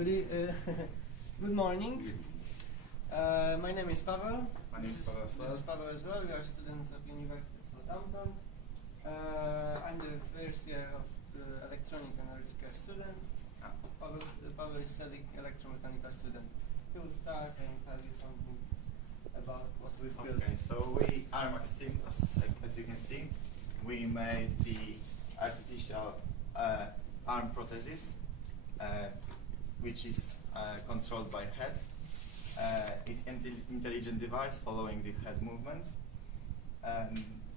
Good morning. My name is Pavel. My name is Pavel as well. This is Pavel as well. We are students of University of Southampton. I'm the first year of the electronic and electrical student. Pavel is studying electromechanical student. He will start and tell you something about what we've built. Okay, so we ARMAX team, as you can see, we made the artificial arm prosthesis, which is controlled by head. It's an intelligent device following the head movements.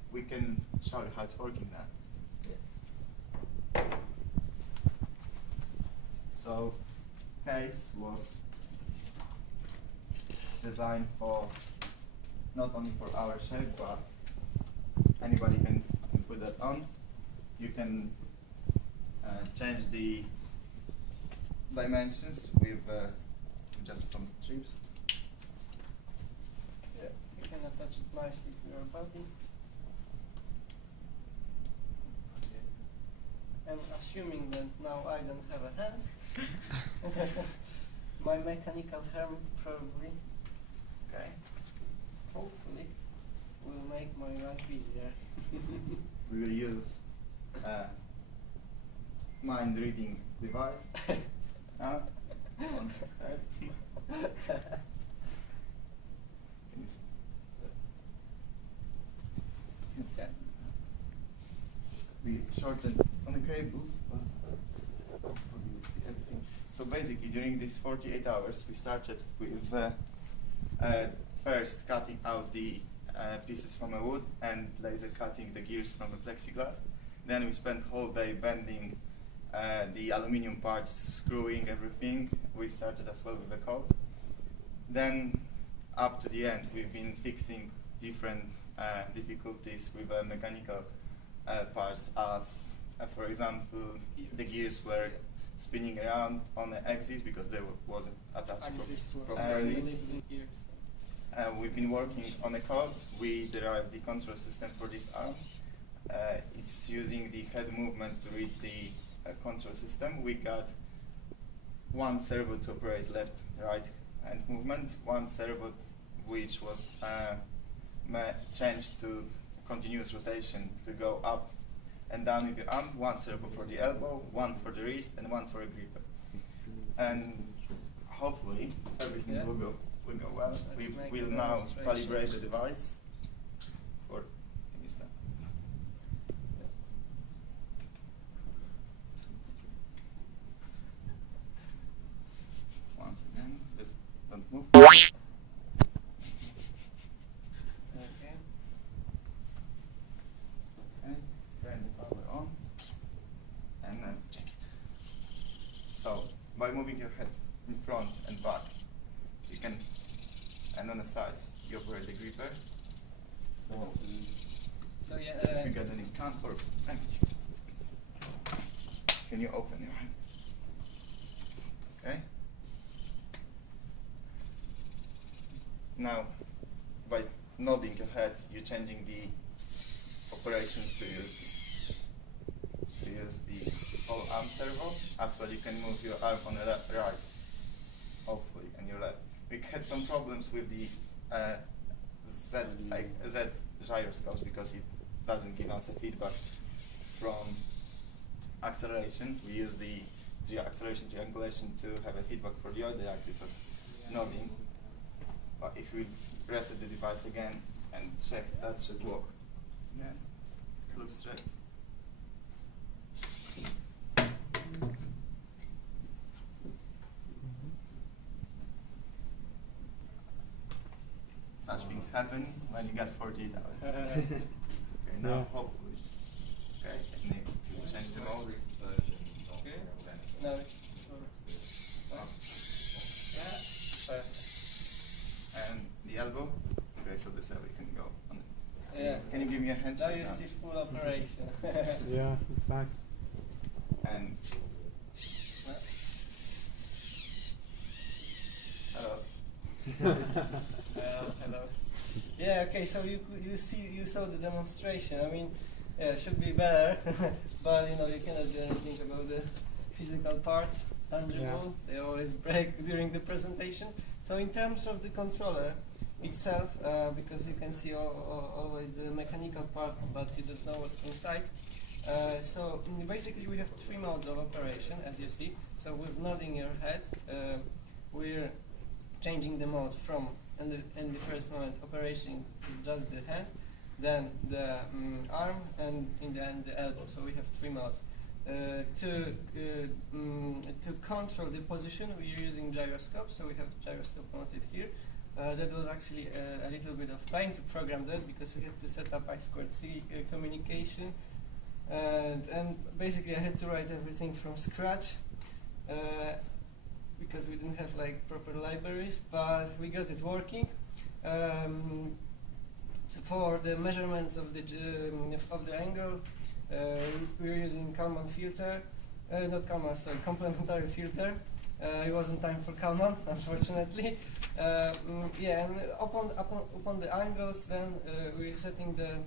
We can show you how it's working now. Yeah. So, case was designed for not only for our shape, but anybody can put that on. You can change the dimensions with just some strips. Yeah. You can attach it nicely to your body. Okay. And assuming that now I don't have a hand, my mechanical arm probably, Okay. hopefully, will make my life easier. We will use mind reading device. On his head. We shortened on the cables, but hopefully you see everything. So basically, during these 48 hours, we started with first cutting out the pieces from a wood and laser cutting the gears from a plexiglass. Then we spent whole day bending the aluminium parts, screwing everything. We started as well with the code. Then up to the end, we've been fixing different difficulties with mechanical parts, as for example, the gears were spinning around on the axis because they wasn't attached properly. We've been working on a code. We derived the control system for this arm. It's using the head movement to read the control system. We got one servo to operate left, right hand movement, one servo which was changed to continuous rotation to go up and down with your arm, one servo for the elbow, one for the wrist, and one for a gripper. And hopefully everything will go well. We will now calibrate the device for once again, just don't move. Okay. Okay, turn the power on and then check it. So, by moving your head in front and back, you can, and on the sides, you operate the gripper. So, yeah, if you get any count or empty, can you open your hand? Okay? Now, by nodding your head, you're changing the operation to use the whole arm servo. As well, you can move your arm on the right, hopefully, and your left. We had some problems with the Z gyroscopes because it doesn't give us a feedback from acceleration. We use the acceleration triangulation to have a feedback for the other axis as nodding. But if we reset the device again and check, that should work. Yeah, looks straight. Such things happen when you get 48 hours. Okay, now hopefully. Okay, and you change the mode. Okay. No, it's And the elbow. Okay, so this elbow can go on it. yeah. Can you give me a handshake Now you see full operation. Yeah, it's nice. And hello. Hello. Yeah. Okay. So you saw the demonstration. I mean, yeah, it should be better, but you know you cannot do anything about the physical parts. tangible. They always break during the presentation. So in terms of the controller itself, because you can see always the mechanical part, but you don't know what's inside. So basically we have 3 modes of operation, as you see. So with nodding your head, we're changing the mode from, in the first moment, operation with just the hand, then the arm, and in the end the elbow. So we have 3 modes. To control the position, we're using gyroscope. So we have gyroscope mounted here. That was actually a little bit of time to program that, because we had to set up I2C communication, and basically I had to write everything from scratch, because we didn't have like proper libraries, but we got it working. For the measurements of the angle, we're using Kalman filter, not Kalman, sorry, complementary filter. It wasn't time for Kalman, unfortunately. Yeah, and upon the angles, then we're setting the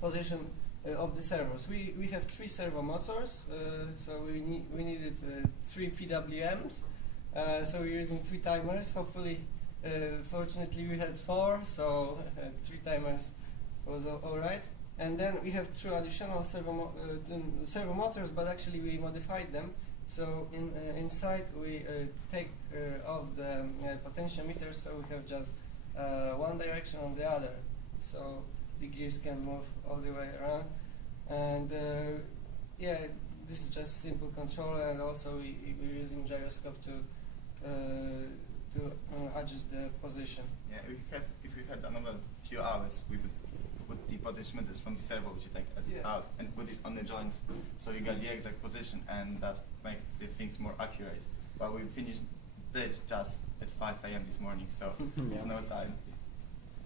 position of the servos. We have 3 servo motors, so we needed 3 PWMs. So we're using 3 timers. Hopefully, fortunately, we had 4, so 3 timers was all right. And then we have 2 additional servo motors, but actually we modified them. So inside we take off the potentiometer, so we have just one direction on the other. So the gears can move all the way around. And yeah, this is just simple control, and also we're using gyroscope to adjust the position. Yeah, if we had another few hours, we would put the potentiometers from the servo, which you take out, and put it on the joints, so you get the exact position, and that make the things more accurate. But we finished it just at 5 AM this morning, so there's no time.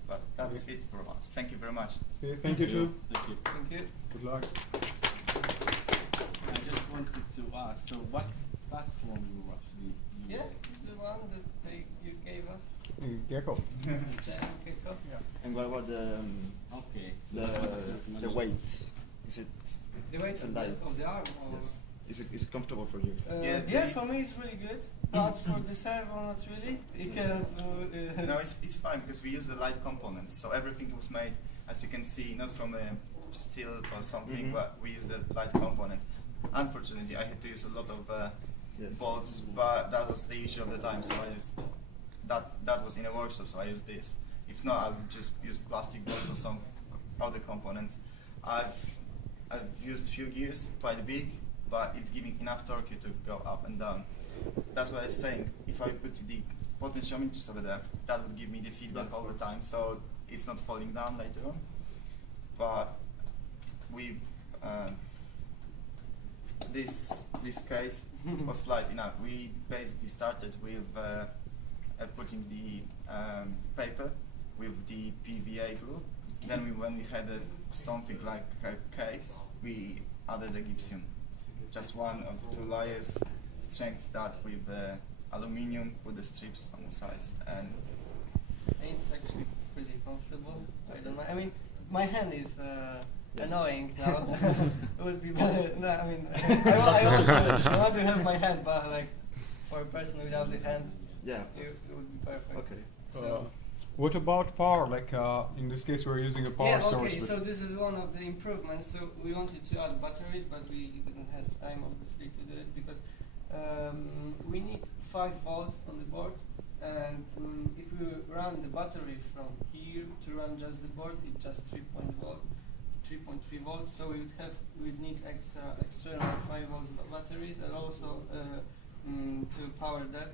But that's it for us. Thank you very much. Okay, thank you too. Thank you. Thank you. Good luck. I just wanted to ask, so what platform you actually use? Yeah, the one that you gave us. Gecko. Gecko. Yeah. And what about Okay. the weight? Is it The weight of the arm? Or yes? Is it comfortable for you? Yes, yeah, for me it's really good, but for the servo not really. It cannot. No, it's fine, because we use the light components, so everything was made, as you can see, not from steel or something, but we use the light components. Unfortunately, I had to use a lot of bolts, but that was the issue of the time, so I used that was in a workshop, so I used this. If not, I would just use plastic bolts or some other components. I've used few gears, quite big, but it's giving enough torque to go up and down. That's what I was saying. If I put the potentiometers over there, that would give me the feedback all the time, so it's not falling down later on. But we this case was light enough. We basically started with putting the paper with the PVA glue. Then when we had something like a case, we added the gypsum. Just 1 of 2 layers, strength that with aluminium, put the strips on the sides, and It's actually pretty comfortable. I don't mind. I mean, my hand is annoying now. It would be better. No, I mean, I want to have my hand, but like for a person without the hand, Yeah. it would be perfect. Okay. So. What about power? Like in this case, we're using a power source. Okay, so this is one of the improvements. So we wanted to add batteries, but we didn't have time, obviously, to do it, because we need 5 volts on the board, and if we run the battery from here to run just the board, it's just 3.3 volts. So we'd need external 5 volts batteries, and also to power that.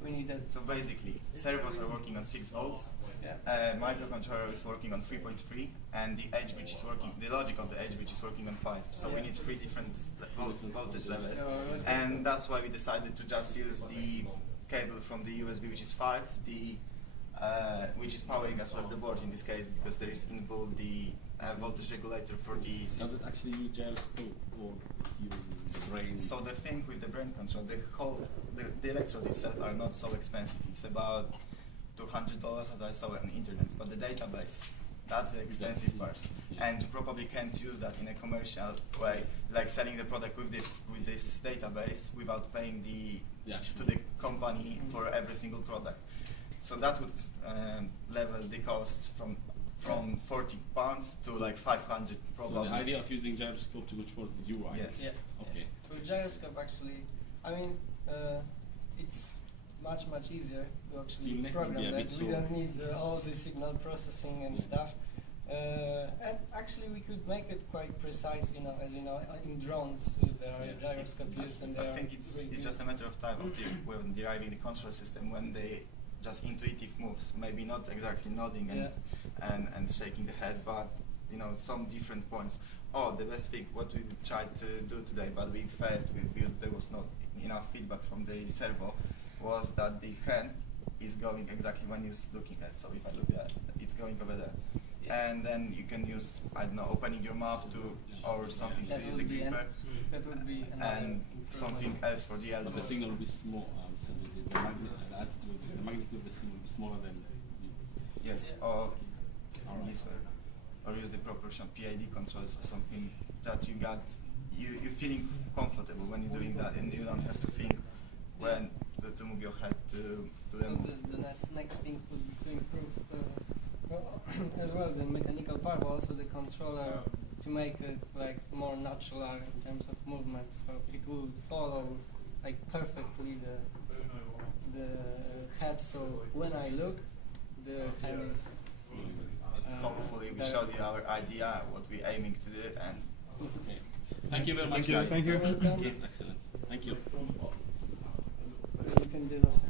We needed. so basically, servos are working on 6 volts. Yeah. Microcontroller is working on 3.3, and the edge bridge is working. The logic of the edge bridge is working on 5. So we need 3 different voltage levels, and that's why we decided to just use the cable from the USB, which is 5, which is powering as well the board in this case, because there is inbuilt the voltage regulator for the. Does it actually use gyroscope, or it uses the brain? So the thing with the brain control, the electrodes itself are not so expensive. It's about $200 as I saw on the internet, but the database That's the expensive part, Yeah. and you probably can't use that in a commercial way, like selling the product with this database without paying Yeah, to sure. the company for every single product. So that would level the cost from £40 to like 500 So probably. the idea of using gyroscope to control it is you, right? Yes. Yeah. Okay. For gyroscope, actually, I mean, it's much easier to actually Your neck will be program a that. bit We sore. don't need all the signal processing and stuff. And actually, we could make it quite precise. You know, as you know, in drones there are Yeah. gyroscope used, and they I are think it's really just a matter of time until when deriving the control system, when they just intuitive moves, maybe not exactly nodding and shaking the head, but you know, some different points. Oh, the best thing what we tried to do today, but we failed because there was not enough feedback from the servo, was that the hand is going exactly when you're looking at. So if I look at it, it's going over there. And then you can use, I don't know, opening your mouth to, or something That to use would the be gripper, that would be another and improvement. something else for the elbow. But the signal will be small. So the altitude, the magnitude of the signal will be smaller than you. Yes, or this way, or use the proportion PID controls or something that you got. You're feeling comfortable when you're doing that, and you don't have to think when to move your head to So the move. the next thing would be to improve well, as well the mechanical part, but also the controller to make it like more natural in terms of movement. So it would follow like perfectly the head. So when I look, the hand is. Hopefully, we showed you our idea, what we're aiming to do, and Okay. Thank you very much, Thank you. guys. Thank you. Welcome. Excellent. Thank you. You can do this.